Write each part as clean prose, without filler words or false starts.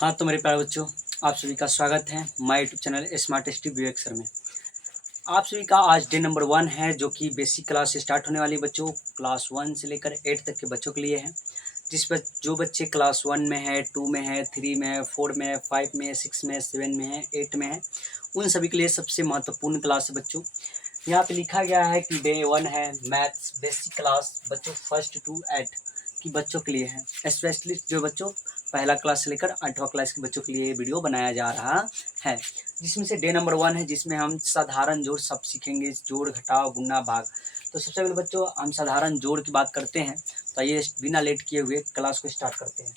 हाँ तो मेरे प्यारे बच्चों, आप सभी का स्वागत है my YouTube channel smart study Vivek sir में। आप सभी का आज डे नंबर 1 है, जो कि बेसिक क्लास से स्टार्ट होने वाली बच्चों क्लास 1 से लेकर 8 तक के बच्चों के लिए है। जो बच्चे क्लास 1 में है, 2 में है, 3 में है, 4 में है, 5 में है, 6 में है, 7 में है, 8 में है, उन सभी के लिए सबसे महत्वपूर्ण क्लास है बच्चों। यहाँ पे लिखा गया है कि डे 1 है मैथ्स बेसिक क्लास बच्चों 1st to 8 की बच्चों के लिए है। स्पेशली जो बच्चों पहला क्लास से लेकर 8वां क्लास के बच्चों के लिए ये वीडियो बनाया जा रहा है, जिसमें से डे नंबर 1 है, जिसमें हम साधारण जोड़ सब सीखेंगे, जोड़ घटाव गुणा भाग। तो सबसे पहले बच्चों हम साधारण जोड़ की बात करते हैं। तो ये बिना लेट किए हुए क्लास को स्टार्ट करते हैं।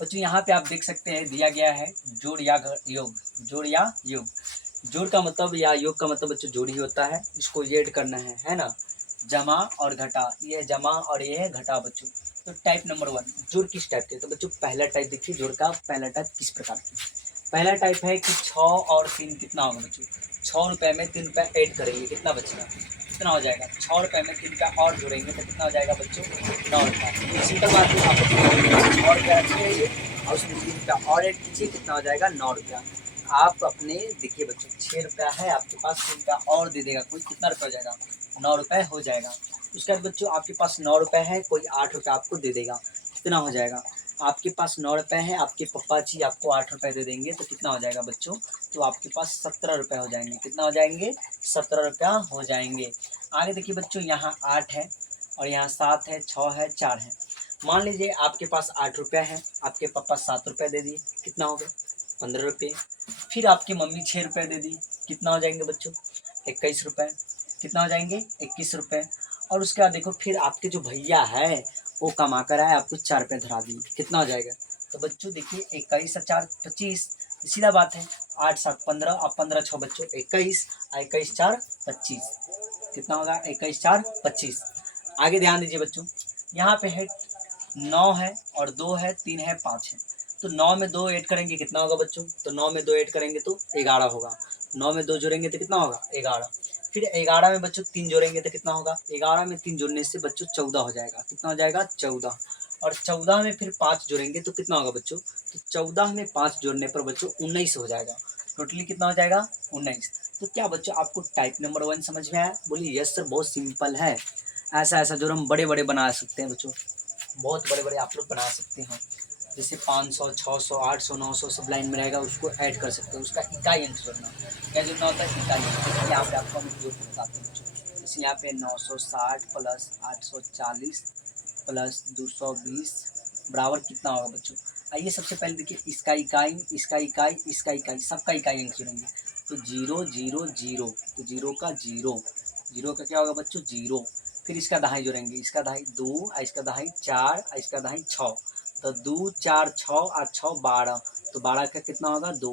बच्चों यहाँ पे आप देख सकते हैं दिया गया है जोड़ या योग। जोड़ या योग, जोड़ का मतलब या योग का मतलब बच्चों जोड़ ही होता है। इसको ऐड करना है ना। जमा और घटा, ये है जमा और ये है घटा बच्चों। तो टाइप नंबर 1 जोड़ किस टाइप के, तो बच्चों पहला टाइप देखिए जोड़ का पहला टाइप किस प्रकार की। पहला टाइप है कि 6 और 3 कितना होगा बच्चों। 6 रुपये में 3 रुपये ऐड करेंगे, कितना बचेगा, कितना हो जाएगा। 6 रुपये में 3 रुपया और जोड़ेंगे तो कितना हो जाएगा बच्चों, 9 रुपया। सिंपल बात है, आप 6 रुपया रखिए और उसमें 3 रुपया और ऐड कीजिए, कितना हो जाएगा 9 रुपया। आप अपने देखिए बच्चों 6 रुपया है आपके पास, 3 रुपया और दे देगा कोई, कितना रुपया हो जाएगा, 9 रुपये हो जाएगा। उसके बाद बच्चों आपके पास 9 रुपये है, कोई 8 रुपया आपको दे देगा, कितना हो जाएगा। आपके पास 9 रुपये है, आपके पप्पा जी आपको 8 रुपये दे देंगे तो कितना हो जाएगा बच्चों, तो आपके पास 17 रुपये हो जाएंगे। कितना हो जाएंगे, 17 रुपया हो जाएंगे। आगे देखिए बच्चों यहाँ 8 है और यहाँ 7 है, 6 है, 4 है। मान लीजिए आपके पास 8 रुपया है, आपके पापा 7 रुपये दे दिए, कितना हो गया 15 रुपये। फिर आपकी मम्मी 6 रुपये दे दी, कितना हो जाएंगे बच्चों 21 रुपये। कितना हो जाएंगे 21 रुपये। और उसके बाद देखो फिर आपके जो भैया है वो कमा कर आए, आपको 4 रुपये धरा दिए, कितना हो जाएगा। तो बच्चों देखिए 21 और 4 25, सीधा बात है। 8 7 15 और 15 6 बच्चों 21, 21 4 25, कितना होगा 21 4 25। आगे ध्यान दीजिए बच्चों, यहाँ पे है 9 है और 2 है, 3 है, 5 है। तो 9 में 2 ऐड करेंगे कितना होगा बच्चों, तो 9 में 2 ऐड करेंगे तो 11 होगा। 9 में 2 जोड़ेंगे तो कितना होगा 11। फिर 11 में बच्चों 3 जोड़ेंगे तो कितना होगा, 11 में 3 जोड़ने से बच्चों 14 हो जाएगा, कितना हो जाएगा 14। और 14 में फिर 5 जोड़ेंगे तो कितना होगा बच्चों, तो 14 में 5 जोड़ने पर बच्चों 19 हो जाएगा। टोटली कितना हो जाएगा 19। तो क्या बच्चों आपको टाइप नंबर 1 समझ में आया, बोलिए यस सर, बहुत सिंपल है। ऐसा ऐसा जो हम बड़े बड़े बना सकते हैं बच्चों, बहुत बड़े बड़े आप लोग बना सकते हैं। जैसे 500 600 800 900 सब लाइन में रहेगा, उसको ऐड कर सकते हैं। उसका इकाई अंक जोड़ना, क्या जोड़ना होता है, इकाई अंक। यहाँ पे आपको हम जोड़ के बताते हैं बच्चों। जैसे यहाँ पे 960 प्लस 840 प्लस 220 बराबर कितना होगा बच्चों। आइए सबसे पहले देखिए इसका इकाई, इसका इकाई, इसका इकाई, सबका इकाई अंक जोड़ेंगे। तो 0 0 0, तो 0 का 0, 0 का क्या होगा बच्चों 0। फिर इसका दहाई जोड़ेंगे, इसका दहाई 2, इसका दहाई 4, इसका दहाई 6। तो 2 4 6 और 6 12, तो 12 का कितना होगा 2,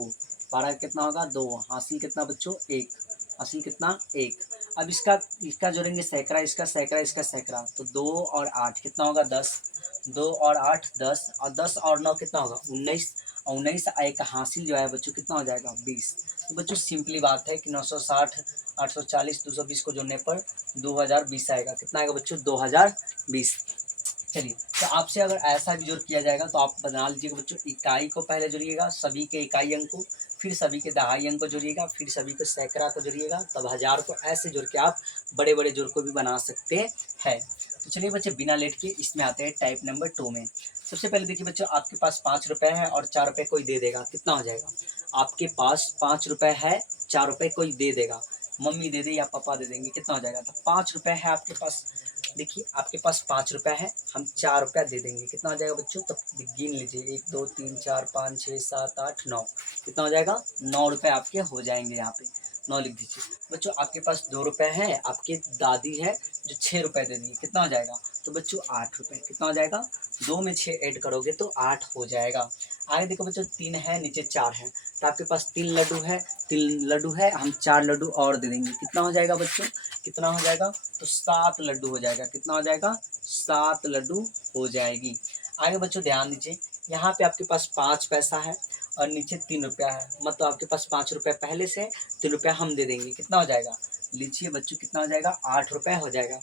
12 का कितना होगा 2। हासिल कितना बच्चों 1, हासिल कितना 1। अब इसका इसका जोड़ेंगे सैकड़ा, इसका सैकड़ा, इसका सैकड़ा, तो 2 और 8 कितना होगा 10, 2 और 8 10, और 10 और 9 कितना होगा 19, और 19 एक हासिल जो है बच्चों कितना हो जाएगा 20। तो बच्चों सिंपली बात है कि 960 840 220 को जोड़ने पर 2020 आएगा, कितना आएगा बच्चों 2020। चलिए, तो आपसे अगर ऐसा भी जोड़ किया जाएगा तो आप बना लीजिएगा बच्चों, इकाई को पहले जोड़िएगा, सभी के इकाई अंक को, फिर सभी के दहाई अंक को जोड़िएगा, फिर सभी को सैकड़ा को जोड़िएगा, तब हजार को। ऐसे जोड़ के आप बड़े बड़े जोड़ को भी बना सकते हैं। तो चलिए बच्चे बिना लेट के इसमें आते हैं टाइप नंबर 2 में। सबसे पहले देखिए बच्चों, आपके पास 5 रुपये है और 4 रुपये कोई दे देगा, कितना हो जाएगा। आपके पास 5 रुपये है, 4 रुपये कोई दे देगा, मम्मी दे दे या पापा दे देंगे, कितना हो जाएगा। तो 5 रुपये है आपके पास, देखिए आपके पास 5 रुपये है, हम 4 रुपया दे देंगे, कितना हो जाएगा बच्चों। तब गिन लीजिए 1 2 3 4 5 6 7 8 9, कितना हो जाएगा 9 रुपये आपके हो जाएंगे। यहाँ पे 9 लिख दीजिए बच्चों। आपके पास 2 रुपये है, आपकी दादी है जो 6 रुपये दे दी, कितना हो जाएगा। तो बच्चों 8 रुपये, कितना हो जाएगा, 2 में 6 ऐड करोगे तो 8 हो जाएगा। आगे देखो बच्चों 3 है, नीचे 4 है, तो आपके पास 3 लड्डू है, 3 लड्डू है, हम 4 लड्डू और दे देंगे, कितना हो जाएगा बच्चों, कितना हो जाएगा, तो 7 लड्डू हो जाएगा, कितना हो जाएगा 7 लड्डू हो जाएगी। आगे बच्चों ध्यान दीजिए, यहाँ पे आपके पास 5 पैसा है और नीचे 3 रुपया है, मतलब आपके पास 5 रुपया पहले से, 3 रुपया हम दे देंगे, कितना हो जाएगा। लीजिए बच्चों कितना हो जाएगा 8 रुपये हो जाएगा,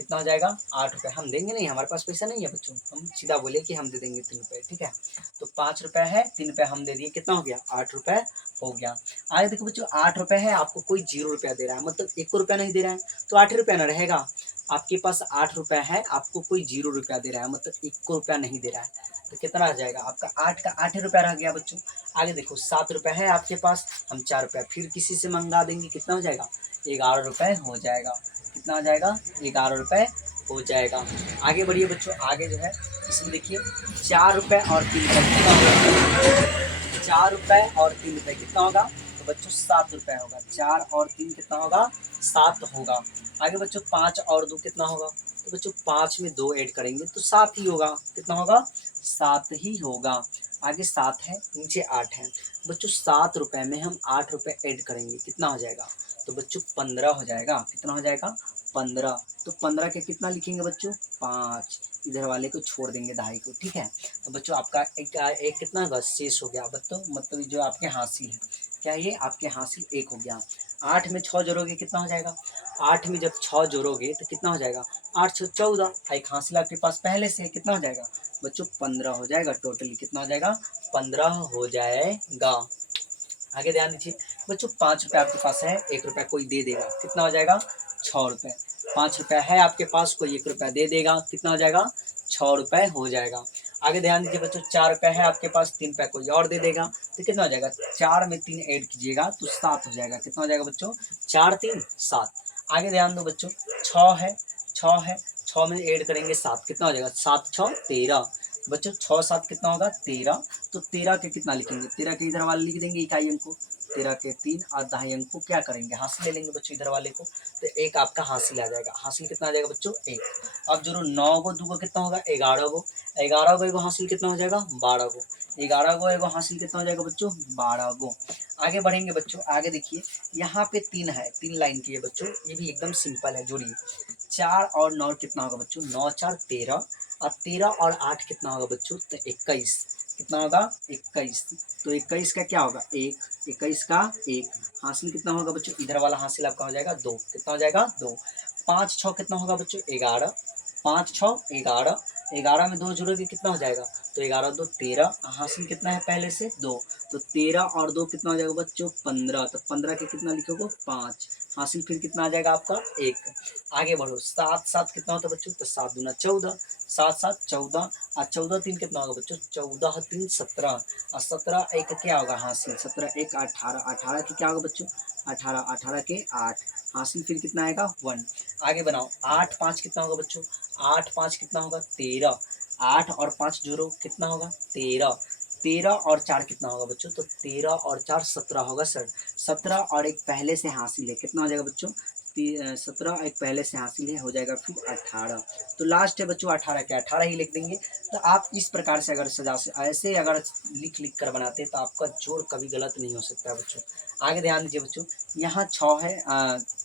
कितना हो जाएगा 8 रुपये। हम देंगे नहीं, हमारे पास पैसा नहीं है बच्चों, हम सीधा बोले कि हम दे देंगे 3 रुपये, ठीक है। तो 5 रुपये है, 3 रुपये हम दे दिए, कितना हो गया 8 रुपये हो गया। आगे देखो बच्चों 8 रुपये है, आपको कोई 0 रुपया दे रहा है, मतलब 1 रुपया नहीं दे रहा है, तो 8 रुपया ना रहेगा। आपके पास 8 रुपया है, आपको कोई 0 रुपया दे रहा है, मतलब 1 रुपया नहीं दे रहा है, तो कितना आ जाएगा आपका 8 का 8 रुपया रह गया बच्चों। आगे देखो 7 रुपये है आपके पास, हम 4 रुपया फिर किसी से मंगा देंगे, कितना हो जाएगा 11 रुपये हो जाएगा। कितना हो जाएगा 11 रुपये हो जाएगा। आगे बढ़िए बच्चों, आगे जो है इसमें देखिए 4 रुपये और 3 रुपये कितना होगा, 4 रुपये और 3 रुपये कितना होगा, तो बच्चों 7 रुपये होगा। 4 और 3 कितना होगा 7 होगा। आगे बच्चों 5 और 2 कितना होगा, तो बच्चों 5 में 2 ऐड करेंगे तो 7 ही होगा, कितना होगा 7 ही होगा। आगे 7 है, नीचे 8 है बच्चों, 7 रुपये में हम 8 रुपये ऐड करेंगे, कितना हो जाएगा, तो बच्चों 15 हो जाएगा। कितना हो जाएगा 15। तो 15 के कितना लिखेंगे बच्चों 5, इधर वाले को छोड़ देंगे 2.5 को, ठीक है। तो बच्चों आपका एक कितना होगा शेष हो गया बच्चों, मतलब जो आपके हासिल है, क्या ये आपके हासिल 1 हो गया। 8 में 6 जोड़ोगे कितना हो जाएगा, 8 में जब 6 जोड़ोगे तो कितना हो जाएगा 8 6 14, एक हासिल आपके पास पहले से कितना हो जाएगा बच्चों 15 हो जाएगा। टोटली कितना हो जाएगा 15 हो जाएगा। आगे ध्यान दीजिए बच्चों 5 रुपये आपके पास है, 1 रुपया कोई दे देगा, कितना हो जाएगा 6 रुपये। 5 रुपया है आपके पास, कोई 1 रुपया दे देगा, कितना हो जाएगा 6 रुपये हो जाएगा। आगे ध्यान दीजिए बच्चों 4 रुपये है आपके पास, 3 रुपया कोई और दे देगा, तो कितना हो जाएगा 4 में 3 ऐड कीजिएगा तो 7 हो जाएगा। कितना हो जाएगा बच्चों 4 3 7। आगे ध्यान दो बच्चों 6 है, 6 है, 6 में ऐड करेंगे 7, कितना हो जाएगा 7 6 13 बच्चों, 6 7 कितना होगा 13। तो 13 के कितना लिखेंगे, 13 के इधर वाले लिख देंगे इकाई अंक को, 13 के 3 और 2.5 अंक को क्या करेंगे हासिल ले लेंगे बच्चों इधर वाले को, तो 1 आपका हासिल आ जाएगा। हासिल कितना आ जाएगा बच्चों 1। अब जो 9 को 2 को कितना होगा 11 को, 11 को एगो हासिल कितना हो जाएगा 12 को, 11 को एगो हासिल कितना हो जाएगा बच्चों 12 को। आगे बढ़ेंगे बच्चों, आगे देखिए यहाँ पे 3 है, 3 लाइन की है बच्चों, ये भी एकदम सिंपल है, जोड़िए 4 और 9 कितना होगा बच्चों 9 4 13, और 13 और 8 कितना होगा बच्चों तो 21, कितना होगा 21। तो 21 का क्या होगा 1, 21 का 1, हासिल कितना होगा बच्चों इधर वाला हासिल आपका हो जाएगा 2, कितना हो जाएगा 2। 5 6 कितना होगा बच्चों 11, 5 6 11, 11 में 2 जोड़ोगे कितना हो जाएगा, तो 11 2 13, हासिल कितना है पहले से 2, तो 13 और 2 कितना हो जाएगा बच्चों 15, तो 15 के कितना लिखोगे 5, हासिल फिर कितना आ जाएगा आपका 1। आगे बढ़ो 7 7 कितना होता है बच्चों, तो 7 दूना 14, 7 7 14, और 14 3 कितना होगा बच्चों 14 3 17, और 17 एक क्या होगा हासिल, 17 1 18, 18 के क्या होगा बच्चों 18, 18 के 8, हासिल फिर कितना आएगा 1। आगे बनाओ 8 5 कितना होगा बच्चों, 8 5 कितना होगा 13, 8 और 5 जोड़ो कितना होगा 13, 13 और 4 कितना होगा बच्चों, तो 13 और 4 17 होगा सर, 17 और एक पहले से हासिल है, कितना हो जाएगा बच्चों 17 एक पहले से हासिल है, हो जाएगा फिर 18। तो लास्ट है बच्चों 18 के 18 ही लिख देंगे। तो आप इस प्रकार से अगर सजा से ऐसे अगर लिख लिख कर बनाते तो आपका जोड़ कभी गलत नहीं हो सकता बच्चों। आगे ध्यान दीजिए बच्चों, यहाँ 6 है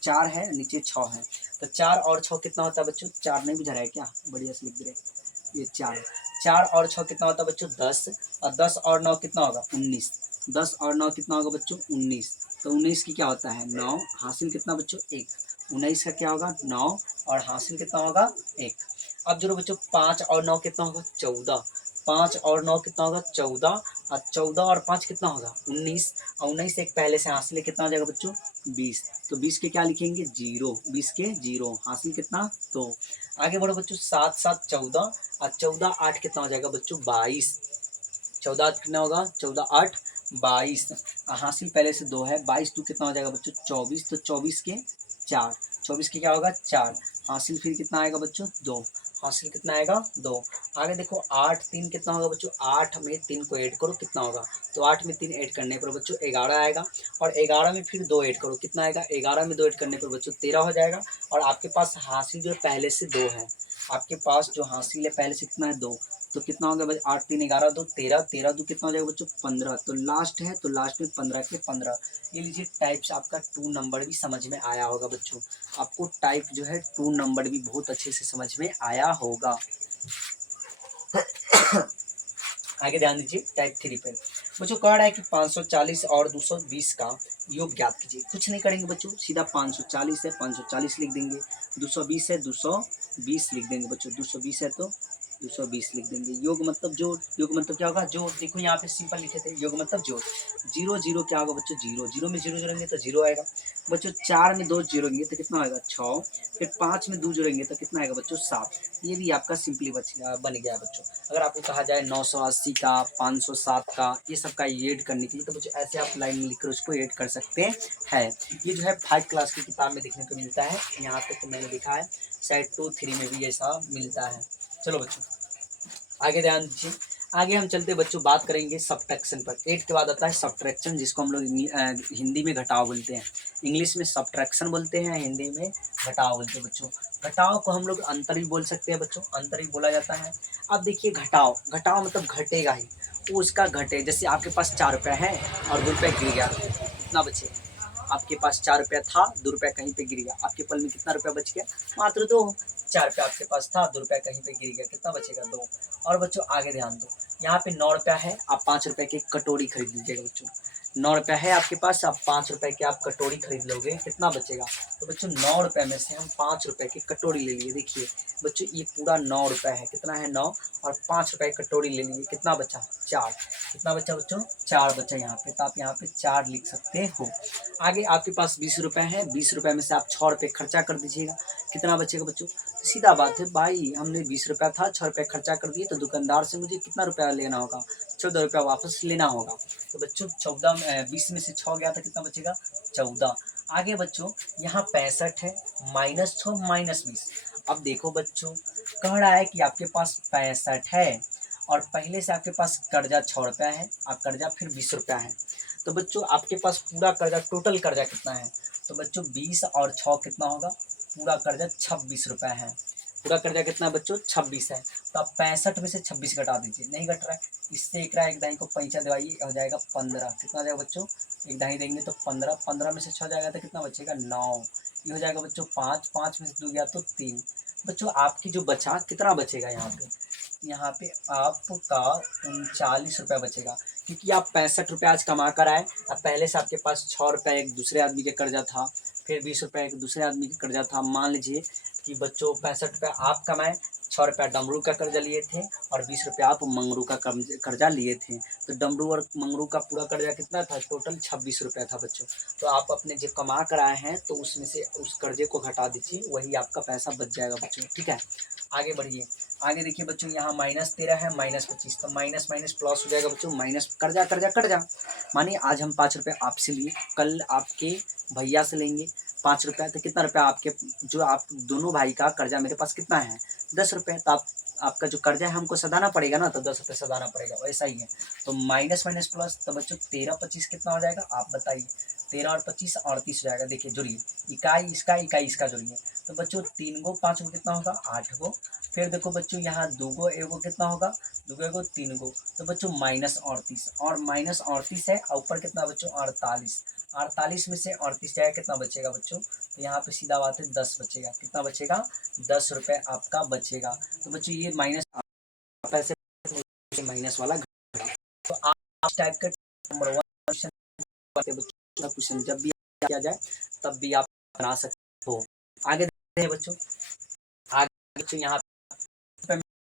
4 है, नीचे 6 है, तो 4 और 6 कितना होता है बच्चों, 4 नहीं बुझा रहा है क्या, बढ़िया से लिख दे रहे, ये 4, 4 और 6 कितना होता है बच्चों 10, और 10 और 9 कितना होगा 19, 10 और 9 कितना होगा बच्चों 19, तो 19 की क्या होता है 9, हासिल कितना बच्चों 1, 19 का क्या होगा 9, और हासिल कितना होगा 1। अब जोड़ो बच्चों 5 और 9 कितना होगा 14, 5 और 9 कितना होगा 14, और 14 और 5 कितना होगा 19, और 19 एक पहले से हासिल कितना हो जाएगा बच्चों 20, तो 20 के क्या लिखेंगे 0, 20 के 0, हासिल कितना 2। आगे बढ़ो बच्चों 7 7 14, और 14 8 कितना हो जाएगा बच्चों 22, 14 कितना होगा 14 8 22, हासिल पहले से 2 है, 22 2 कितना हो जाएगा बच्चों 24, तो 24 के 4, 24 के क्या होगा 4, हासिल फिर कितना आएगा बच्चों 2, हासिल कितना आएगा 2। आगे देखो 8 3 कितना होगा बच्चों, 8 में 3 को ऐड करो कितना होगा, तो 8 में 3 ऐड करने पर बच्चों 11 आएगा, और 11 में फिर 2 ऐड करो कितना आएगा, 11 में 2 ऐड करने पर बच्चों 13 हो जाएगा, और आपके पास हासिल जो पहले से 2 है, आपके पास जो हासिल है पहले से कितना है 2, तो कितना हो गया भाई 8 3 11 2 13, 13 2 कितना हो जाएगा बच्चों 15, तो लास्ट है, तो लास्ट में 15 के 15। ये लीजिए टाइप्स आपका 2 नंबर भी समझ में आया होगा बच्चों, आपको टाइप जो है 2 नंबर भी बहुत अच्छे से समझ में आया होगा। आगे ध्यान दीजिए टाइप 3 पर बच्चों कह रहा है कि 540 और 220 का योग ज्ञात कीजिए। कुछ नहीं करेंगे बच्चों, सीधा 540 है 540 लिख देंगे, 220 है 220 20 लिख देंगे बच्चों, 220 है तो 220 लिख देंगे। योग मतलब जोड़, योग मतलब क्या होगा, जोड़। देखो यहाँ पे सिंपल लिखे थे, योग मतलब जोड़। जीरो जीरो क्या होगा बच्चों, जीरो। जीरो में जीरो जोड़ेंगे तो जीरो आएगा बच्चों। 4 में 2 जोड़ेंगे तो कितना आएगा, 6। फिर 5 में 2 जोड़ेंगे तो कितना आएगा बच्चों, 7। ये भी आपका सिंपली बन गया बच्चों। अगर आपको कहा जाए 980 का, 507 का, ये सब का ऐड करने के लिए, तो बच्चों ऐसे आप लाइन में लिखकर उसको ऐड कर सकते हैं। ये जो है 5 क्लास की किताब में देखने को मिलता है। यहाँ पे तो मैंने लिखा है, शायद 2-3 में भी ऐसा मिलता है। चलो बच्चों आगे ध्यान दीजिए। आगे हम चलते बच्चों, बात करेंगे सब्ट्रैक्शन पर। 8 के बाद आता है सब्ट्रैक्शन, जिसको हम लोग हिंदी में घटाव बोलते हैं। इंग्लिश में सब्ट्रैक्शन बोलते हैं, हिंदी में घटाव बोलते हैं बच्चों। घटाव को हम लोग अंतर भी बोल सकते हैं बच्चों, अंतर भी बोला जाता है। अब देखिए घटाव, घटाव मतलब घटेगा ही, वो उसका घटे। जैसे आपके पास 4 रुपया है और 2 रुपया गिर गया, कितना बचेगा। आपके पास 4 रुपया था, 2 रुपया कहीं पे गिर गया, आपके पल में कितना रुपया बच गया, मात्र 2। 4 रुपया आपके पास था, 2 रुपया कहीं पे गिर गया, कितना बचेगा, 2। और बच्चों आगे ध्यान दो, यहाँ पे 9 रुपया है, आप 5 रुपए की कटोरी खरीद लीजिएगा बच्चों। 9 रुपया है आपके पास, आप 5 रुपए की आप कटोरी खरीद लोगे, कितना बचेगा। तो बच्चों 9 रुपये में से हम 5 रुपए की कटोरी ले लिए। देखिए बच्चों ये पूरा 9 रुपया है, कितना है 9, और 5 रुपए की कटोरी ले लिए, कितना बचा, 4। कितना बचा बच्चों, 4 बचा यहाँ पे। तो आप यहाँ पे 4 लिख सकते हो। आगे आपके पास 20 रुपये है, 20 रुपये में से आप 6 रुपये खर्चा कर दीजिएगा, कितना बचेगा बच्चों। सीधा बात है भाई, हमने 20 रुपया था, 6 रुपये खर्चा कर दिए, तो दुकानदार से मुझे कितना रुपया लेना होगा, 14 रुपया वापस लेना होगा। तो बच्चों 20 में से 6 गया तो कितना बचेगा, 14। आगे बच्चों यहाँ 65 है, -6 -20। अब देखो बच्चों, कह रहा है कि आपके पास 65 है और पहले से आपके पास कर्जा 6 रुपया है, आप कर्जा फिर 20 रुपया है। तो बच्चों आपके पास पूरा कर्जा, टोटल कर्जा कितना है, तो बच्चों 20 और 6 कितना होगा, पूरा कर्जा 26 रुपये है। पूरा कर्जा कितना बच्चों, 26 है। तो आप 65 में से 26 घटा दीजिए, नहीं घट रहा है, इससे एक दाई को पैंचा दवाइए, हो जाएगा 15। कितना हो जाएगा बच्चों, एक दाई देंगे तो 15, 15 में से 6 जाएगा तो कितना बचेगा, 9। ये हो जाएगा बच्चों 5, 5 में से 2 गया तो 3। बच्चों आपकी जो बचा, कितना बचेगा यहाँ पे आपका 39 रुपया बचेगा, क्योंकि आप 65 रुपये आज कमा कर आए। अब पहले से आपके पास 6 रुपये एक दूसरे आदमी के कर्जा था, फिर 20 रुपये एक दूसरे आदमी के कर्जा था। मान लीजिए कि बच्चों 65 रुपये आप कमाए, 6 रुपया डमरू का कर्जा लिए थे और 20 रुपया आप मंगरू का कर्जा लिए थे। तो डमरू और मंगरू का पूरा कर्जा कितना था, टोटल 26 रुपया था बच्चों। तो आप अपने जो कमा कर आए हैं, तो उसमें से उस कर्जे को घटा दीजिए, वही आपका पैसा बच जाएगा बच्चों। ठीक है, आगे बढ़िए। आगे देखिए बच्चों, यहाँ -13 है, -25, तो माइनस माइनस प्लस हो जाएगा बच्चों। माइनस कर्जा कर्जा कट जा, मानिए आज हम 5 रुपये आपसे लिए, कल आपके भैया से लेंगे 5 रुपया, तो कितना रुपया आपके, जो आप दोनों भाई का कर्जा मेरे पास कितना है, 10 रुपये। तो आपका जो कर्जा है हमको सधाना पड़ेगा ना, तो 10 रुपये सधाना पड़ेगा, वैसा ही है। तो माइनस माइनस प्लस, तो बच्चों 13 25 कितना हो जाएगा, आप बताइए। 13 और 25 38 हो जाएगा। देखिए जुड़िए, इकाई इसका, इकाई इसका जुड़िए। तो बच्चों 3 गो 5 गो कितना होगा, 8 गो। फिर देखो बच्चों यहाँ 2 गो एगो कितना होगा, 2 गो एगो 3 गो। तो बच्चों -38 और -38 है, और ऊपर कितना बच्चों, 48। 48 में से 38 जाएगा, कितना बचेगा बच्चों, तो यहाँ पे सीधा बात है 10 बचेगा। कितना बचेगा, 10 रुपये आपका बचेगा। तो बच्चों ये माइनस पैसे, माइनस वाला घटा। तो आप टाइप कर नंबर 1 क्वेश्चन जब भी किया जाए तब भी आप बना सकते हो। आगे देखते हैं बच्चों, आगे बच्चों यहाँ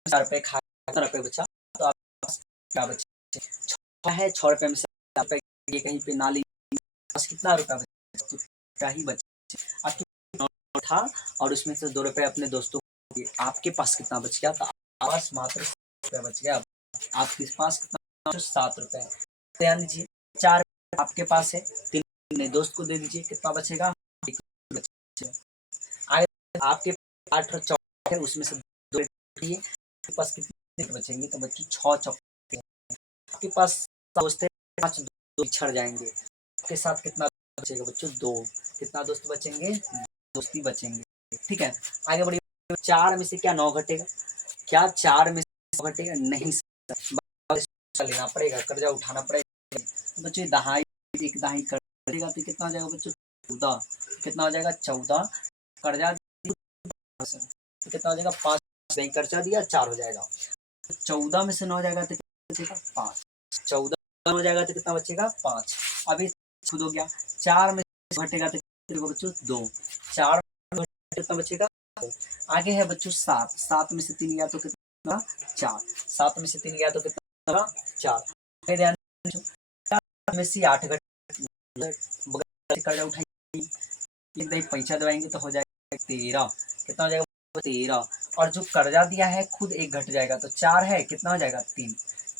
4 रुपये खा, 4 रुपये बचा, तो आप क्या बचे, 6 है, 6 रुपये में से 4 रुपये ये कहीं पे ना ली, बस कितना रुपया बचा, तो क्या ही बचे आपके था, और उसमें से 2 रुपये अपने दोस्तों को दिए। आपके पास कितना बच गया, तो आपके पास मात्र 7 रुपया बच गया। आपके पास कितना, 7 रुपये। ध्यान दीजिए, 4 आपके पास है, 3 अपने दोस्त को दे दीजिए, कितना बचेगा, 1 बचेगा। आगे आपके 8 और 4 है, उसमें से 2 दिए, आपके पास कितने बचेंगे, तो बच्चों 6 चौके, आपके पास दोस्त है 5, 2 बिछड़ जाएंगे, आपके साथ कितना बचेगा बच्चों, 2। कितना दोस्त बचेंगे, दोस्ती बचेंगे। ठीक है, आगे बढ़िए। 4 में से क्या 9 घटेगा, क्या 4 में से 9 घटेगा, नहीं लेना पड़ेगा, कर्जा उठाना पड़ेगा। तो बच्चों दहाई, एक दहाई करेगा तो कितना हो जाएगा बच्चों, 14। कितना हो जाएगा, 14। कर्जा तो कितना हो जाएगा, 5 नहीं कर्जा दिया, 4 हो जाएगा। 14 में से 9 जाएगा तो कितना बचेगा, 5। 14 हो जाएगा तो कितना बचेगा, 5। अभी खुद हो गया। 4 में से घटेगा तो कितना बच्चों, 2। 4 में कितना बचेगा, आगे है बच्चों 7, 7 में से 3 गया तो कितना 4, 7 में से 3 गया तो कितना 4। आगे ध्यान बच्चों 4 में से 8 घट बगल से कर्जा उठाएंगे, एक दही पैसा दबाएंगे तो हो जाएगा 13, कितना हो जाएगा 13। और जो कर्जा दिया है खुद एक घट जाएगा तो 4 है, कितना हो जाएगा 3,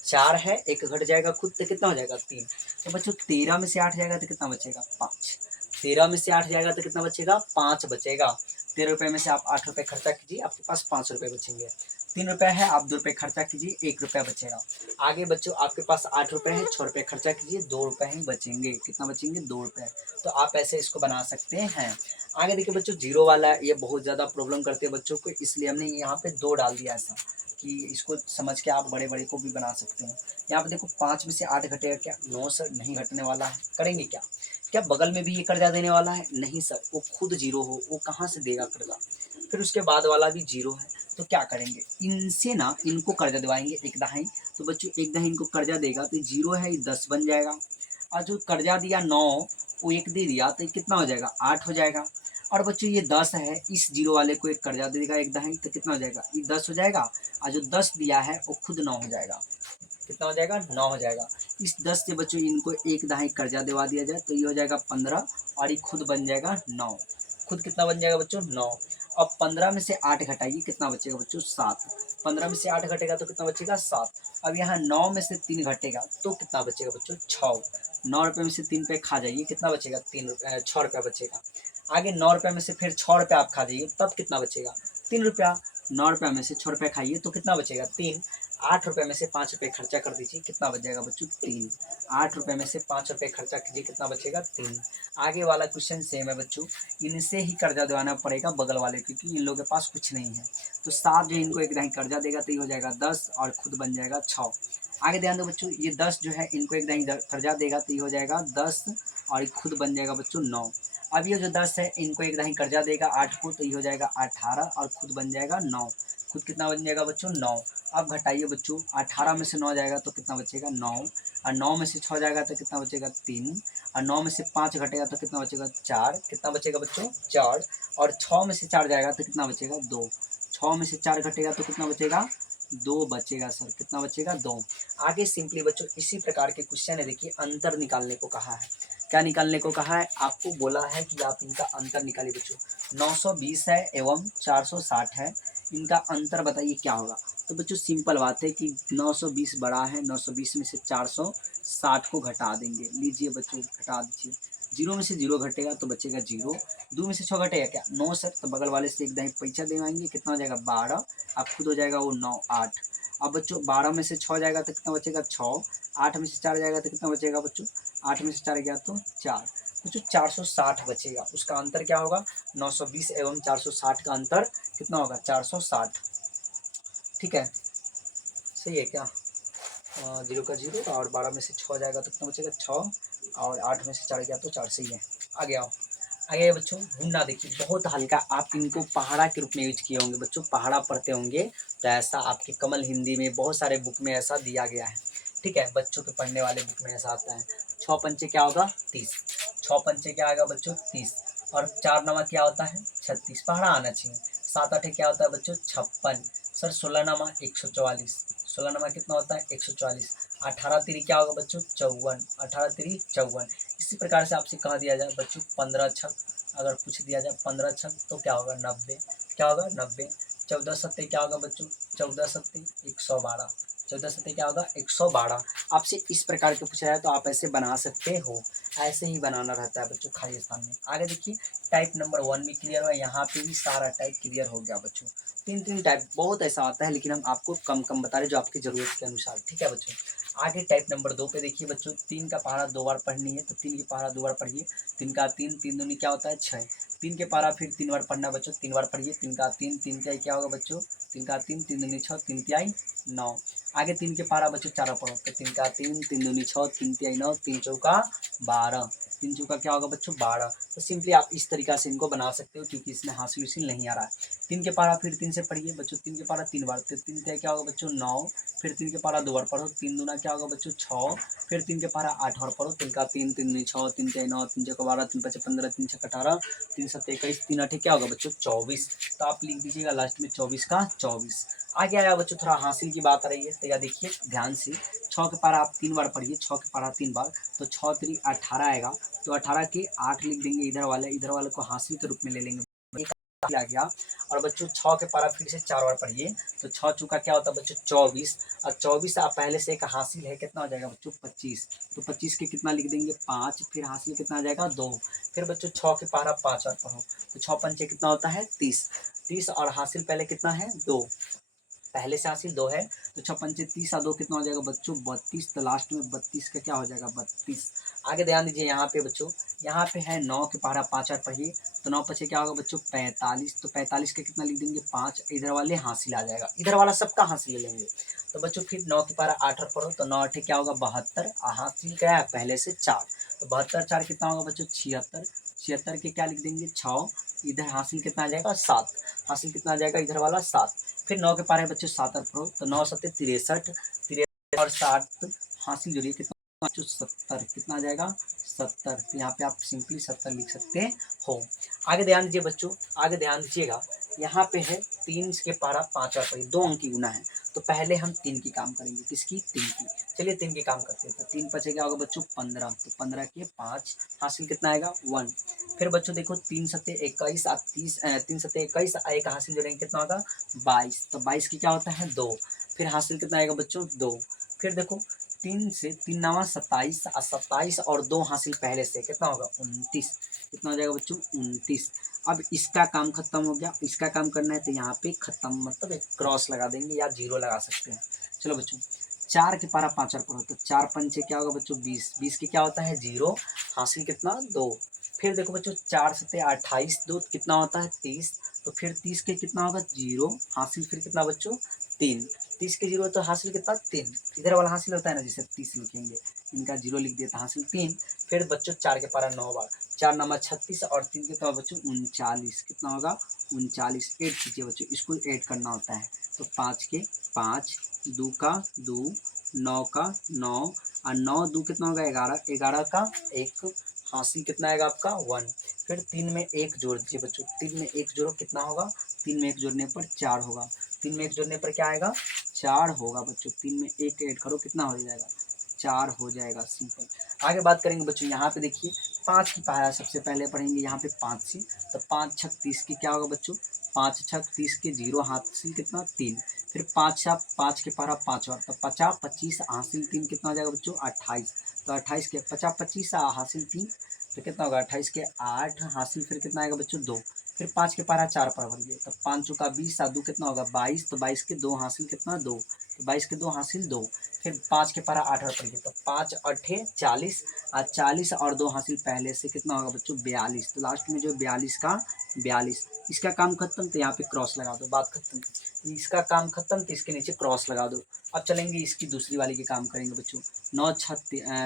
4 है एक घट जाएगा खुद तो कितना हो जाएगा 3। तो बच्चों 13 में से 8 जाएगा तो कितना बचेगा 5, 13 में से 8 जाएगा तो कितना बचेगा 5 बचेगा। 13 रुपये में से आप 8 रुपये खर्चा कीजिए, आपके पास 5 रुपये बचेंगे। 3 रुपये है, आप 2 रुपये खर्चा कीजिए, 1 रुपया बचेगा। आगे बच्चों आपके पास 8 रुपये है, 6 रुपये खर्चा कीजिए, 2 रुपये ही बचेंगे, कितना बचेंगे 2 रुपये। तो आप ऐसे इसको बना सकते हैं। आगे देखिए बच्चों जीरो वाला ये बहुत ज़्यादा प्रॉब्लम करते हैं बच्चों को, इसलिए हमने यहाँ पे 2 डाल दिया ऐसा कि इसको समझ के आप बड़े बड़े को भी बना सकते हैं। यहाँ पे देखो 5 में से 8 घटेगा क्या, 9 सर नहीं घटने वाला है, करेंगे क्या, क्या बगल में भी ये कर्जा देने वाला है, नहीं सर वो खुद जीरो हो, वो कहाँ से देगा कर्जा। फिर उसके बाद वाला भी जीरो है, तो क्या करेंगे इनसे ना, इनको कर्जा दिवाएंगे एक दहाई। तो बच्चों एक दहाई इनको कर्जा देगा तो जीरो है, ये 10 बन जाएगा। और जो कर्जा दिया 9 वो एक दे दिया तो ये कितना हो जाएगा 8 हो जाएगा। और बच्चों ये 10 है, इस जीरो वाले को एक कर्जा देगा एक दहाई तो कितना हो जाएगा ये 10 हो जाएगा। और जो 10 दिया है वो खुद 9 हो जाएगा, कितना हो जाएगा 9 हो जाएगा। इस 10 से बच्चों इनको एक दहाई कर्जा दिवा दिया जाए तो ये हो जाएगा 15 और ये खुद बन जाएगा 9, खुद कितना बन जाएगा बच्चों 9। अब 15 में से 8 घटाइए, कितना बचेगा बच्चों 7, 15 में से 8 घटेगा तो कितना बचेगा 7। अब यहाँ 9 में से 3 घटेगा तो कितना बचेगा बच्चों 6, 9 रुपये में से 3 रुपये खा जाइए, कितना बचेगा 6 रुपया बचेगा। आगे 9 रुपये में से फिर 6 रुपये आप खा जाइए तब कितना बचेगा 3 रुपया। 9 रुपये में से 6 रुपये खाइए तो कितना बचेगा 3। 8 रुपये में से 5 रुपये खर्चा कर दीजिए, कितना बच जाएगा बच्चों 3। 8 रुपये में से 5 रुपये खर्चा कीजिए, कितना बचेगा 3। आगे वाला क्वेश्चन सेम है बच्चों, इनसे ही कर्जा दिलाना पड़ेगा बगल वाले, क्योंकि इन लोगों के पास कुछ नहीं है। तो 7 जो इनको एक दहाई कर्जा देगा तो ये हो जाएगा 10 और खुद बन जाएगा 6। आगे ध्यान दो बच्चों, ये 10 जो है इनको एक दहाई कर्जा देगा तो ये हो जाएगा 10 और खुद बन जाएगा बच्चों 9। अब ये जो 10 है इनको एक दहाई कर्जा देगा 8 को तो ये हो जाएगा 18 और खुद बन जाएगा 9, खुद कितना बन जाएगा बच्चों 9। अब घटाइए बच्चों, 18 में से 9 जाएगा तो कितना बचेगा 9, और 9 में से 6 जाएगा तो कितना बचेगा 3, और 9 में से 5 घटेगा तो कितना बचेगा 4, कितना बचेगा बच्चों 4। और 6 में से 4 जाएगा तो कितना बचेगा 2, 6 में से 4 घटेगा तो कितना बचेगा 2 बचेगा सर, कितना बचेगा 2। आगे सिंपली बच्चों इसी प्रकार के क्वेश्चन है, देखिए अंतर निकालने को कहा है। क्या निकालने को कहा है, आपको बोला है कि आप इनका अंतर निकालिए बच्चों। 920 है एवं 460 है, इनका अंतर बताइए क्या होगा। तो बच्चों सिंपल बात है कि 920 बड़ा है, 920 में से 460 को घटा देंगे। लीजिए बच्चों घटा दीजिए, 0 में से 0 घटेगा तो बचेगा 0, 2 में से 6 घटेगा क्या 9 सर, तो बगल वाले से एक दहाई पैसा देवाएंगे, कितना हो जाएगा 12, अब खुद हो जाएगा वो 9 8। अब बच्चों 12 में से 6 जाएगा तो कितना बचेगा 6, 8 में से 4 जाएगा तो कितना बचेगा बच्चों 8 में से 4 गया तो 4, बच्चों 460 बचेगा। उसका अंतर क्या होगा, 920 एवं 460 का अंतर कितना होगा 460। ठीक है, सही है क्या, 0 का 0 और 12 में से 6 जाएगा तो कितना बचेगा 6, और 8 में से 4 गया तो 4, सही है। आगे आओ, आगे बच्चों गुना देखिए बहुत हल्का, आप इनको पहाड़ा के रूप में यूज किए होंगे बच्चों, पहाड़ा पढ़ते होंगे तो ऐसा आपके कमल हिंदी में बहुत सारे बुक में ऐसा दिया गया है। ठीक है, बच्चों के पढ़ने वाले बुक में ऐसा आता है। 6 पंचे क्या होगा 30, 6 पंचे क्या आएगा बच्चों 30, और 4 नमा क्या होता है 36, पहाड़ा आना चाहिए। 7 8 क्या होता है बच्चों 56, सर 16 नमा 144, 16 नमा कितना होता है 144। 18 3 क्या होगा बच्चों 54, 18 3 54। इसी प्रकार से आपसे कहा दिया जाए बच्चों 15 छक, अगर पूछ दिया जाए 15 छक तो क्या होगा 90, क्या होगा 90। 14 सत्ते क्या होगा बच्चों 14 सत्ते 112, 14 सत्ते क्या होगा 112। आपसे इस प्रकार के पूछा जाए तो आप ऐसे बना सकते हो, ऐसे ही बनाना रहता है बच्चों खाली स्थान में। आगे देखिए टाइप नंबर 1 भी क्लियर हुआ, यहाँ पे भी सारा टाइप क्लियर हो गया बच्चों। 3 टाइप बहुत ऐसा आता है, लेकिन हम आपको कम कम बता रहे जो आपकी ज़रूरत के अनुसार। ठीक है बच्चों, आगे टाइप नंबर 2 पे देखिए बच्चों, 3 का पहाड़ा 2 बार पढ़नी है तो 3 की पहाड़ा 2 बार पढ़िए। 3 का 3, 3 दूनी क्या होता है 6, 3 के पहाड़ा फिर 3 बार पढ़ना बच्चों, 3 बार पढ़िए। 3 का 3, 3 तिहाई क्या होगा बच्चों 3 का 3, 3 दूनी 6, 3 तिहाई 9। आगे 3 के पहाड़ा बच्चों 4 पढ़ो तो 3 का 3, 3 दूनी 6, 3 तिहाई 9, 3 चौका 12, 3 चौका क्या होगा बच्चों 12। तो सिंपली आप इस तरीका से इनको बना सकते हो, क्योंकि इसमें हासिल नहीं आ रहा है। 3 के पारा फिर 3 से पढ़िए बच्चों, 3 के पारा 3 बार, तो 3 का क्या होगा बच्चों 9, फिर 3 के पारा 2 बार पढ़ो, 3 दूना क्या होगा बच्चों 6, फिर 3 के पारा 8 बार पढ़ो, 3 का 3, 3 दूनी 6, 3 के 9, 3 के 12, 3 5 15, 3 6 18, 3 7 21, 3 8 क्या होगा बच्चों 24। तो आप लिख दीजिएगा लास्ट में 24 का 24। आगे आया बच्चों थोड़ा हासिल की बात आ रही है, तो यह देखिए ध्यान से, 6 के पारा आप 3 बार पढ़िए, 6 के पारा 3 बार, तो 6 3 18 आएगा, तो 18 के 8 लिख देंगे इधर वाले को हासिल के रूप में ले लेंगे, आ गया। और बच्चों 6 के पारा फिर से 4 बार पढ़िए, तो 6 चूका क्या होता है बच्चों 24, और 24 आप पहले से एक हासिल है कितना हो जाएगा बच्चों 25, तो 25 के कितना लिख देंगे 5, फिर हासिल कितना आ जाएगा 2, फिर बच्चों 6 के पारा 5 बार पढ़ो, तो 6 पंचे कितना होता है 30, 30 और हासिल पहले कितना है 2, पहले से हासिल 2 है, तो 6 पंचे 30 और 2 कितना हो जाएगा बच्चों 32, तो लास्ट में 32 का क्या हो जाएगा 32। आगे ध्यान दीजिए यहाँ पे बच्चों, यहाँ पे है 9 के पारा 5 बार पढ़िए, तो 9 पचे क्या होगा बच्चों 45, तो 45 का कितना लिख देंगे 5, इधर वाले हासिल आ जाएगा, इधर वाला सबका हासिल ले लेंगे। तो बच्चों फिर 9 के पारा 8 बार पढ़ो, तो 9 8 क्या होगा 72, हासिल क्या है पहले से 4, तो 72 4 कितना होगा बच्चों 76, 76 के क्या लिख देंगे 6, इधर हासिल कितना आ जाएगा 7, हासिल कितना आ जाएगा इधर वाला 7, फिर 9 के पारे बच्चों 7 बार पढ़ो, तो 9 7 63, 63 और 7 हासिल जोड़िए कितना बच्चों 70, कितना आ जाएगा 70, तो यहाँ पे आप सिंपली 70 लिख सकते हो। आगे ध्यान दीजिए बच्चों, आगे ध्यान दीजिएगा, यहाँ पे है 3 के पारा 5 बार पढ़िए, 2 अंक की गुना है, तो पहले हम 3 की काम करेंगे, किसकी 3 की, चलिए 3 की काम करते हैं, तो 3 पचे क्या होगा बच्चों 15, तो 15 के 5 हासिल कितना आएगा 1, फिर बच्चों देखो 3 सत्ते 21 और 30, 3 सत्ते 21 एक हासिल जोड़ेंगे कितना होगा 22, तो 22 की क्या होता है 2, फिर हासिल कितना आएगा बच्चों 2, फिर देखो 3 से 3 नवा 27 और 27 और 2 हासिल पहले से कितना होगा 29, कितना हो जाएगा बच्चों 29। अब इसका काम खत्म हो गया, इसका काम करना है, तो यहाँ पे खत्म मतलब एक क्रॉस लगा देंगे या जीरो लगा सकते हैं। चलो बच्चों 4 के पारा 5 बार पढ़ो, तो 4 पंचे क्या होगा बच्चों 20, 20 के क्या होता है 0, हासिल कितना 2, फिर देखो बच्चों 4 सत्ते 28, 2 कितना होता है 30, तो फिर 30 के कितना होगा 0, हासिल फिर कितना बच्चों 3, 30 के 0 तो हासिल कितना 3, इधर वाला हासिल होता है ना जैसे 30 लिखेंगे, इनका 0 लिख दिया था हासिल 3, फिर बच्चों 4 के पारा 9 बार, 4 नमा 36 और 3 कितना बच्चों 39, कितना होगा 39, ऐड कीजिए बच्चों, इसको ऐड करना होता है, तो 5 के 5, 2 का 2, 9 का 9 और 9 2 कितना होगा 11, 11 का 1, हासिल कितना आएगा आपका 1, फिर 3 में 1 जोड़ दीजिए बच्चों, 3 में 1 जोड़ो कितना होगा, 3 में 1 जोड़ने पर 4 होगा, 3 में 1 जोड़ने पर क्या आएगा 4 होगा बच्चों, 3 में 1 ऐड करो कितना हो जाएगा 4 हो जाएगा, सिंपल। आगे बात करेंगे बच्चों, यहाँ पे देखिए 5 की पारा सबसे पहले पढ़ेंगे यहाँ पे 5 से, तो 5 छक 30 की क्या होगा बच्चों 5 छक 30 के 0 हासिल कितना 3, फिर 5 छक 5 के पारा 5 और, तो 50 25 हासिल 3 कितना हो जाएगा बच्चों 28, तो 28 के 50 25 हासिल 3, तो कितना होगा 28 के 8 हासिल फिर कितना आएगा बच्चों 2, फिर 5 के पारा 4 पर भरिए, तो 5 चौका 20 और 2 कितना होगा 22, तो 22 के 2 हासिल कितना 2, तो 22 के 2 हासिल 2, फिर 5 के पारा 8 और पढ़िए, तो 5 अठे 40 और 40 और 2 हासिल पहले से कितना होगा बच्चों 42, तो लास्ट में जो 42 का 42, इसका काम खत्म, तो यहाँ पे क्रॉस लगा दो, बात खत्म, इसका काम खत्म, तो इसके नीचे क्रॉस लगा दो। अब चलेंगे इसकी दूसरी वाली के काम करेंगे बच्चों, 9 छक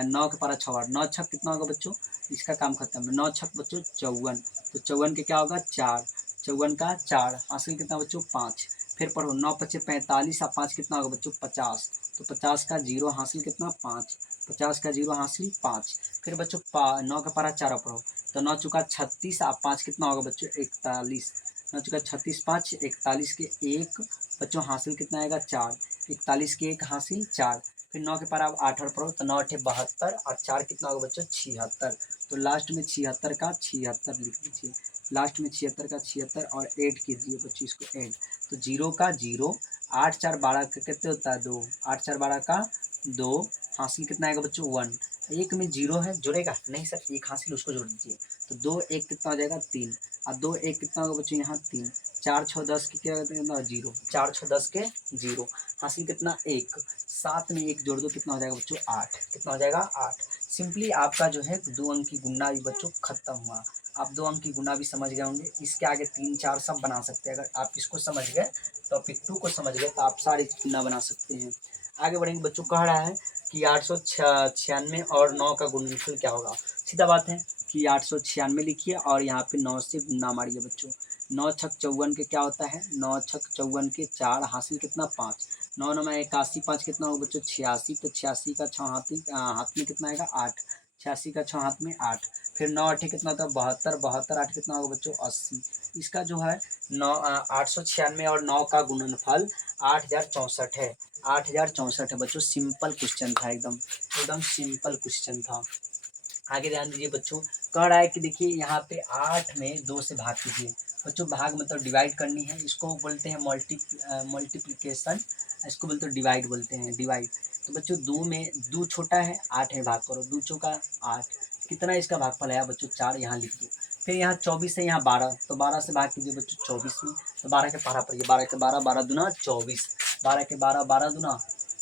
9 के पारा 6 9 छक कितना होगा बच्चों, इसका काम खत्म है, 9 छक बच्चों 54, तो 54 के क्या होगा 4, 54 का 4 हासिल कितना बच्चों 5, फिर पढ़ो 9 पचे 45 और 5 कितना होगा बच्चों 50, तो 50 का 0 हासिल कितना 5, 50 का 0 हासिल 5, फिर बच्चों 9 का पारा 4 पढ़ो, तो 9 चुका 36 और 5 कितना होगा बच्चों 41, 9 चुका 36 5 41 के 1 बच्चों हासिल कितना आएगा 4, 41 के 1 हासिल 4, फिर 9 के पारा 8 और पढ़ो, तो 9 अठे 72 और 4 कितना होगा बच्चों 76, तो लास्ट में 76 का 76 लिख दीजिए, लास्ट में 76 का 76 और ऐड कीजिए बच्चों इसको ऐड, तो 0 का 0, 8 4 12 का कितने होता है 2, 8 4 12 का 2, हासिल कितना आएगा बच्चों 1, एक में 0 है जुड़ेगा नहीं सर, एक हासिल उसको जोड़ दीजिए, तो 2 1 कितना हो जाएगा 3 और 2 1 कितना होगा बच्चों यहाँ 3, 4 6 10 के क्या कहते हैं 0, 4 6 10 के 0 हासिल कितना 1, 7 में 1 जोड़ दो कितना हो जाएगा बच्चों 8, कितना हो जाएगा 8, सिंपली आपका जो है 2 अंक की गुणा भी बच्चों खत्म हुआ। आप 2 अंक की गुणा भी समझ गए होंगे, इसके आगे 3 4 सब बना सकते हैं, अगर आप इसको समझ गए टॉपिक 2 को समझ गए तो आप सारी गुणा बना सकते हैं। आगे बढ़ेंगे बच्चों, कह रहा है कि 896 और 9 का गुणनफल क्या होगा, सीधा बात है कि 896 लिखिए और यहाँ पे 9 से गुणा मारिए बच्चों, 9 छक 54 के क्या होता है, 9 छक 54 के 4, हासिल कितना 5, 9 9 में 81, 5 कितना होगा बच्चों 86, तो 86 का 6 हाथ में कितना आएगा 8, 86 का 6 हाथ में 8, फिर 9 8 कितना होता है 72, 72 8 कितना होगा बच्चों 80। इसका जो है 896 और 9 का गुणनफल 8064 है, 8064 है बच्चों। सिंपल क्वेश्चन था, एकदम एकदम सिंपल क्वेश्चन था। आगे ध्यान दीजिए बच्चों, कह रहा है कि देखिए यहाँ पे 8 में 2 से भाग कीजिए बच्चों। भाग मतलब डिवाइड करनी है, इसको बोलते हैं मल्टीप्लिकेशन, इसको बोलते हैं डिवाइड, बोलते हैं डिवाइड। तो बच्चों 2 में 2 छोटा है, 8 में भाग करो, 2 चौका 8, कितना इसका भागफल आया बच्चों 4, यहाँ लिख दो। फिर यहाँ 24 है, यहाँ 12, तो 12 से भाग कीजिए बच्चों 24 में, तो 12 के पारा पड़िए, 12 के 12, 12 दूना 24, 12 के 12, 12 दूना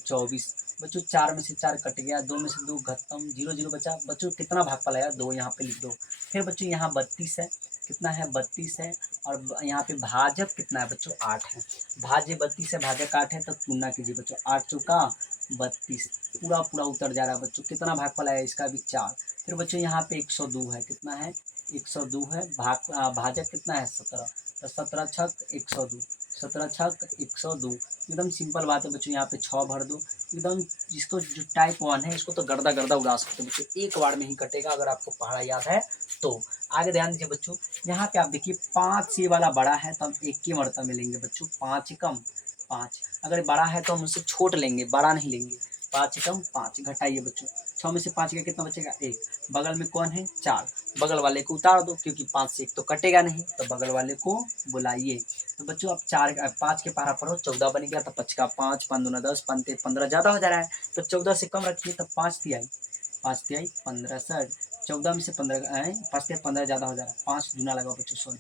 24 बच्चों। 4 में से 4 कट गया, 2 में से 2 खत्म, 0 0 बचा बच्चों। कितना भागफल आया 2, यहाँ पे लिख दो। फिर बच्चों यहाँ 32 है, कितना है 32 है, और यहाँ पे भाजक कितना है बच्चों 8 है। भाज्य 32 है, भाजक 8 है, तो तुलना कीजिए बच्चों, 8 चौका 32, पूरा पूरा उतर जा रहा है बच्चों। कितना भागफल आया इसका भी 4। फिर बच्चों यहाँ पे 102 है, कितना है 102 है, भाजक कितना है 17, तो 17 छक 102, 17 छक 102। एकदम सिंपल बात है बच्चों, यहाँ पे 6 भर दो एकदम। जिसको जो टाइप 1 है इसको तो गर्दा गर्दा उड़ा सकते हो बच्चों, एक बार में ही कटेगा अगर आपको पहाड़ा याद है तो। आगे ध्यान दीजिए बच्चों, यहाँ पे आप देखिए 5 से वाला बड़ा है तो हम 1 की मर्तबा में लेंगे बच्चों, 5 कम 5, अगर बड़ा है तो हम उससे छोट लेंगे, बड़ा नहीं लेंगे। 5 कम 5 घटाइए बच्चों, 6 में से 5 का कितना बचेगा 1, बगल में कौन है 4, बगल वाले को उतार दो क्योंकि 5 से 1 तो कटेगा नहीं, तो बगल वाले को बुलाइए। तो बच्चों आप 5 के पारा पढ़ो, 14 बन गया, तो 5 का 5, 5 दूना 10, 5 ते 15 ज़्यादा हो जा रहा है, तो 14 से कम रखिए, तो 5 तिहाई 15 सर, 14 में से 15 5 ते 15 ज़्यादा हो जा रहा है, 5 दूना लगाओ बच्चों, सॉरी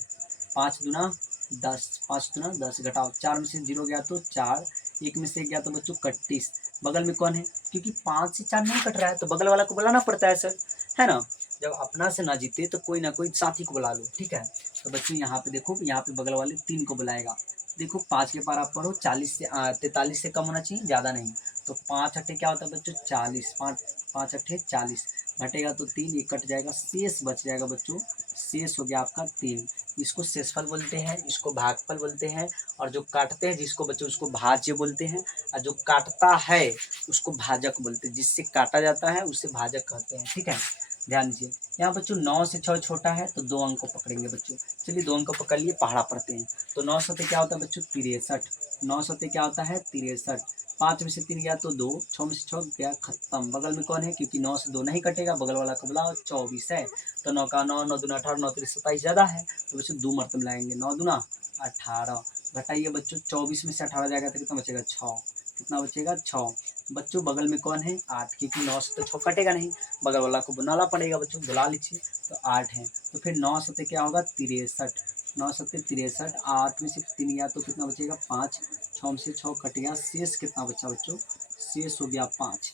5 दूना 10, 5 दूना 10 घटाओ, 4 में से 0 गया तो 4, 1 में से 1 गया तो बच्चों 31, बगल में कौन है, क्योंकि 5 से 4 नहीं कट रहा है तो बगल वाला को बुलाना पड़ता है सर, है ना। जब अपना से ना जीते तो कोई ना कोई साथी को बुला लो, ठीक है। तो बच्चों यहाँ पे देखो, यहाँ पे बगल वाले 3 को बुलाएगा। देखो 5 के पार आप पढ़ो, 40 से 43 से कम होना चाहिए, ज़्यादा नहीं। तो 5 अट्ठे क्या होता है बच्चों 40, 5 अट्ठे 40, घटेगा तो 3, ये कट जाएगा, शेष बच जाएगा बच्चों, शेष हो गया आपका 3। इसको शेषफल बोलते हैं, इसको भागफल बोलते हैं, और जो काटते हैं जिसको बच्चों उसको भाज्य बोलते हैं, और जो काटता है उसको भाजक बोलते हैं, जिससे काटा जाता है उसे भाजक कहते हैं, ठीक है। ध्यान दीजिए, यहाँ बच्चों 9 से 6 छोटा है तो 2 अंक को पकड़ेंगे बच्चों। चलिए 2 अंक को पकड़ लिए, पहाड़ा पढ़ते हैं। तो 9 सते क्या होता है बच्चों 63, 9 सते क्या होता है 63, 5 में से 3 गया तो 2, 6 में से 6 गया खत्म, बगल में कौन है, क्योंकि 9 से 2 नहीं कटेगा, बगल वाला को बुलाओ, 24 है, तो 9 का 9, 9 दूना 18, 9 3 27 ज़्यादा है, तो बच्चों 2 मरतब लाएंगे, 9 दूना 18, घटाइए बच्चों, 24 में से 18 जाएगा तो कितना बचेगा 6, कितना बचेगा 6 बच्चों। बगल में कौन है 8, क्योंकि 9 से तो 6 कटेगा नहीं, बगल वाला को बुलाना पड़ेगा बच्चों, बुला लीजिए, तो 8 है। तो फिर 9 सते क्या होगा 63, 9 सते 63, 8 में से 3 गया तो कितना बचेगा 5, 6 में से 6 कट गया, शेष कितना बचा बच्चों, शेष हो गया 5।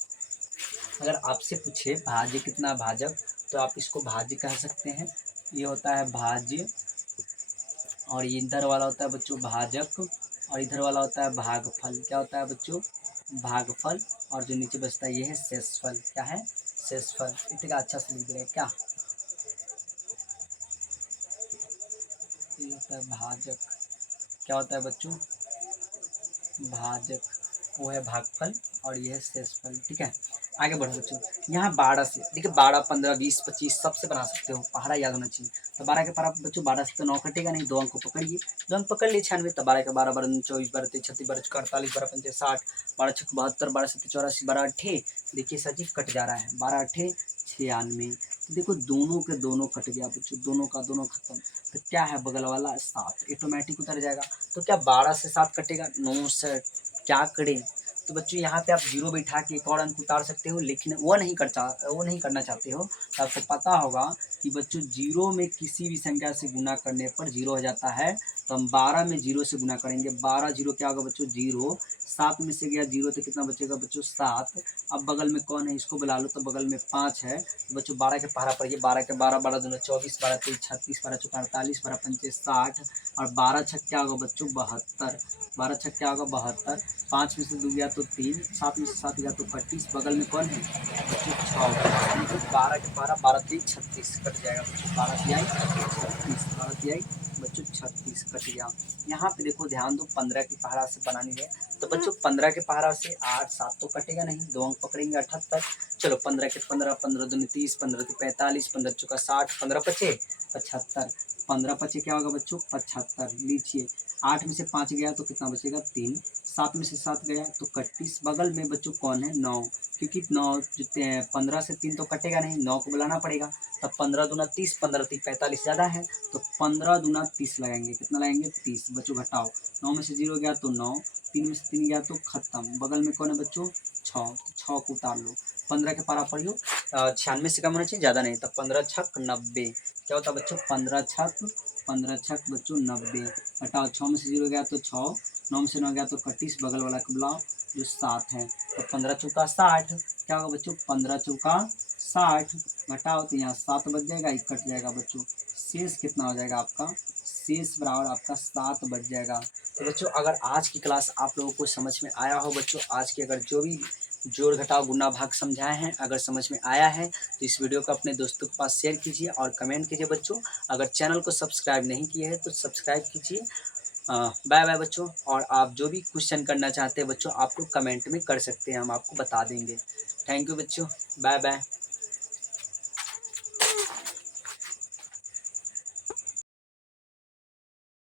अगर आपसे पूछे भाज्य कितना भाजक, तो आप इसको भाज्य कह सकते हैं, ये होता है भाज्य, और इधर वाला होता है बच्चों भाजक, और इधर वाला होता है भागफल। क्या होता है बच्चों भागफल, और जो नीचे बचता है ये है शेषफल। क्या है शेषफल, इतना अच्छा से लिख दे रहे हैं क्या, ये होता है भाजक। क्या होता है बच्चों भाजक, वो है भागफल, और ये है शेषफल, ठीक है। आगे बढ़ो बच्चों, यहाँ 12 से देखिए 12, 15, 20, 25 सबसे बना सकते हो, पहाड़ा याद होना चाहिए। तो 12 के पारा बच्चों 12 से तो 9 कटेगा नहीं, 2 अंक को पकड़िए, 2 अंक पकड़ लिए 96, तो 12 के 12, 12 24, 12 23, 36, 12 48, 12 पंचे 60, 12 छक 72, 12 सत्ते 84, 12 अट्ठे देखिए सर जी कट जा रहा है, 12 अट्ठे 96। तो देखो दोनों के दोनों कट गया बच्चों, दोनों का दोनों खत्म, तो क्या है बगल वाला 7 ऑटोमेटिक उतर जाएगा। तो क्या 12 से 7 कटेगा, 9 से क्या करें। तो बच्चों यहाँ पे आप 0 बैठा के एक और अंक उतार सकते हो, लेकिन वो नहीं करना चाहते हो, तो आपको पता होगा कि बच्चों 0 में किसी भी संख्या से गुना करने पर 0 हो जाता है, तो हम 12 में 0 से गुना करेंगे, 12 0 क्या होगा बच्चों 0, 7 में से गया 0 तो कितना बचेगा बच्चों 7। अब बगल में कौन है इसको बुला लो, तो बगल में 5 है, तो बच्चों 12 के पहाड़ा पढ़िए, 12 के 12, 12 दूना 24, 12 23 36, 12 चौका 48, 12 पंचे 60, और 12 छक क्या होगा बच्चों 72, 12 छक क्या होगा 72, 5 में से 2 गया तो 3, 7 में से 7 गया तो 25, बगल में कौन है बच्चों 6, 12 के 12, 12 3 36 कट जाएगा बच्चों, 12 तिहाई 36, 12 तिहाई बच्चों बच्चों 36 कट गया। यहाँ पे देखो ध्यान दो, 15 की पहाड़ा से बनानी है तो बच्चों 15 के पहाड़ा से 8 7 तो कटेगा नहीं, 2 अंक पकड़ेंगे 78। चलो 15 के 15, 15 दूनी 30, 15 की 45, 15 चौका 60, 15 पचे 75, 15 पचे क्या होगा बच्चों 75। लीजिए 8 में से 5 गया तो कितना बचेगा 3, 7 में से 7 गया तो 31। बगल में बच्चों कौन है 9, क्योंकि 9 15 से 3 तो कटेगा नहीं, 9 को बुलाना पड़ेगा। तब 15 दूना 30, 15 3 45 ज़्यादा है तो 15 दूना 30 लगाएंगे। कितना लगाएंगे 30। बच्चों घटाओ, 9 में से 0 गया तो 9, 3 में से 3 गया तो खत्म। बगल में कौन है बच्चों 6, तो 6 को उतार लो। 15 के पारा पढ़ियो 96 से कम होना चाहिए, ज़्यादा नहीं। तब 15 छक 90 क्या होता है बच्चों 15 छक बच्चों 90। घटाओ, 6 में से 0 गया तो 6, 9 में से 9 गया तो 31। बगल वाला को बुलाओ जो 7 है। तो 15 चौका 60 क्या होगा बच्चों 15 चौका 60। घटाओ तो यहाँ 7 बच जाएगा, 1 कट जाएगा बच्चों। शेष कितना हो जाएगा आपका, शेष बराबर आपका 7 बच जाएगा। तो बच्चों अगर आज की क्लास आप लोगों को समझ में आया हो बच्चों, आज की अगर जो भी जोड़ घटाव गुना भाग समझाए हैं अगर समझ में आया है तो इस वीडियो को अपने दोस्तों के पास शेयर कीजिए और कमेंट कीजिए बच्चों। अगर चैनल को सब्सक्राइब नहीं किए हैं तो सब्सक्राइब कीजिए। बाय बाय बच्चों। और आप जो भी क्वेश्चन करना चाहते हैं बच्चों आप लोग कमेंट में कर सकते हैं, हम आपको बता देंगे। थैंक यू बच्चों, बाय बाय।